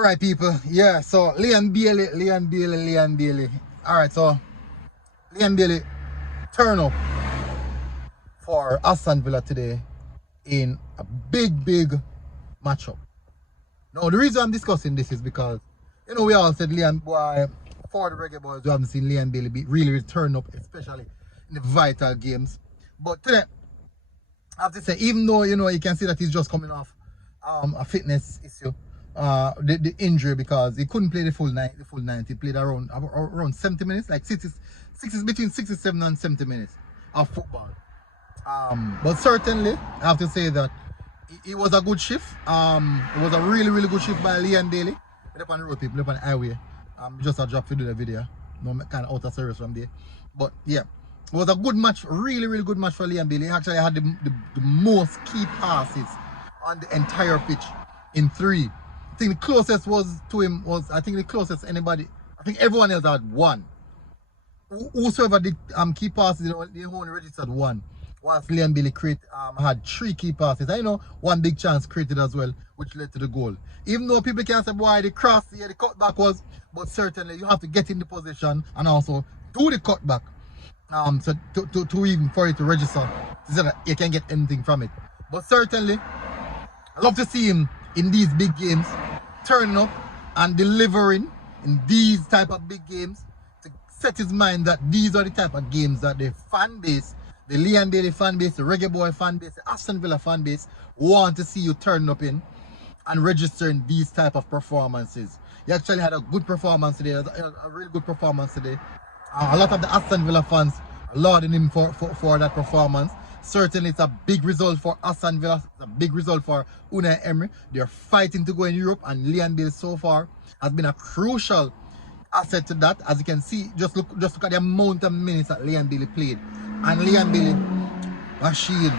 Alright, people. Yeah, so Leon Bailey. Alright, so Leon Bailey turn up for Aston Villa today in a big matchup. Now, the reason I'm discussing this is because, we all said Leon, boy, for the Reggae boys, we haven't seen Leon Bailey really turn up, especially in the vital games. But today, I have to say, even though, you can see that he's just coming off a fitness issue, the injury, because he couldn't play the full night. He played around 70 minutes, like between 67 and 70 minutes of football. But certainly, I have to say that it was a good shift. It was a really good shift by Leon Bailey. We're up on the road, people, up on the highway. Just a drop to do the video. No kind of out of service from there. But yeah, it was a good match, really good match for Leon Bailey. He actually had the most key passes on the entire pitch in 3. I think the closest to him was anybody. I think everyone else had 1. Whosoever did key passes, they only registered 1. Whilst Leon Bailey had 3 key passes. I know 1 big chance created as well, which led to the goal. Even though people can say, boy, the cross, yeah, the cutback was, but certainly you have to get in the position and also do the cutback. So to even for it to register, so that you can get anything from it. But certainly, I love to see him in these big games, turning up and delivering in these type of big games to set his mind that these are the type of games that the fan base, the Leon Bailey fan base, the Reggae Boy fan base, the Aston Villa fan base want to see you turning up in and registering these type of performances. He actually had a good performance today, a really good performance today. A lot of the Aston Villa fans lauding him for that performance. Certainly, it's a big result for Aston Villa. It's a big result for Unai Emery. They're fighting to go in Europe, and Leon Bailey so far has been a crucial asset to that. As you can see, just look at the amount of minutes that Leon Bailey played, and Leon Bailey machine.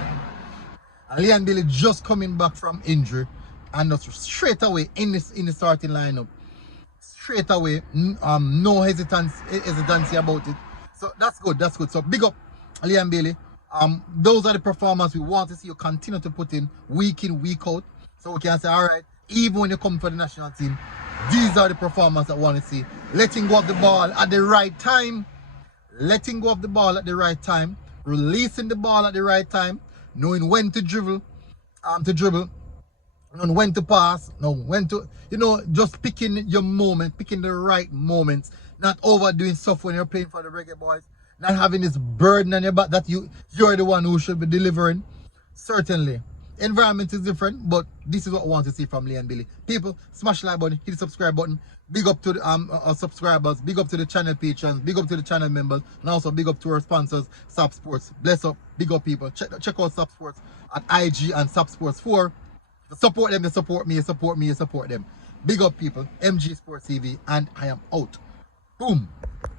And Leon Bailey just coming back from injury, and just straight away in the starting lineup. Straight away, no hesitancy about it. So that's good. So big up Leon Bailey. Those are the performances we want to see you continue to put in, week out. So we can say, all right, even when you come for the national team, these are the performances I want to see. Letting go of the ball at the right time. Releasing the ball at the right time. Knowing when to dribble. And when to pass, when to, just picking your moment, picking the right moments, not overdoing stuff when you're playing for the Reggae Boys, not having this burden on your back that you're the one who should be delivering. Certainly, environment is different, but this is what I want to see from Leon Bailey. People, smash the like button, hit the subscribe button, big up to the subscribers, big up to the channel patrons, big up to the channel members, and also big up to our sponsors, Sap Sports. Bless up, big up people. Check out Sap Sports at IG and Sap Sports 4. Support them, you support me, you support them. Big up people, MG Sports TV, and I am out. Boom.